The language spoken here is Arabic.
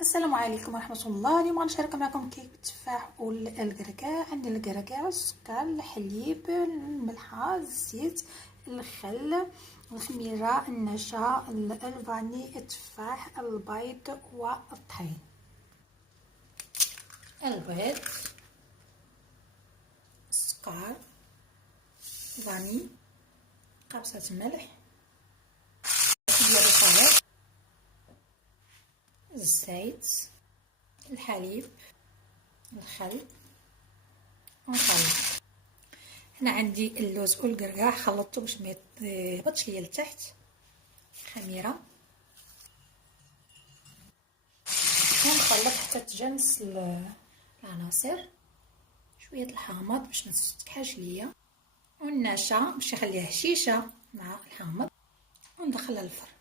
السلام عليكم ورحمة الله. اليوم غنشارك معكم كيك التفاح والكركاع. عندنا الكركاع، السكر، الحليب، الملحة، الزيت، الخل، الخميرة، النشا، الفاني، التفاح، البيض والطحين. البيض، السكر، الفاني، قرصة ملح ديال الخليط، الزيت، الحليب، الخل، ونخلط. هنا عندي اللوز والكركاع خلطته باش ما يهبطش ليا لتحت. خميره ونخلط حتى تجانس العناصر. شويه الحامض باش ما تستكحلش ليا، والنشا باش يخليها هشيشه مع الحامض، وندخلها للفرن.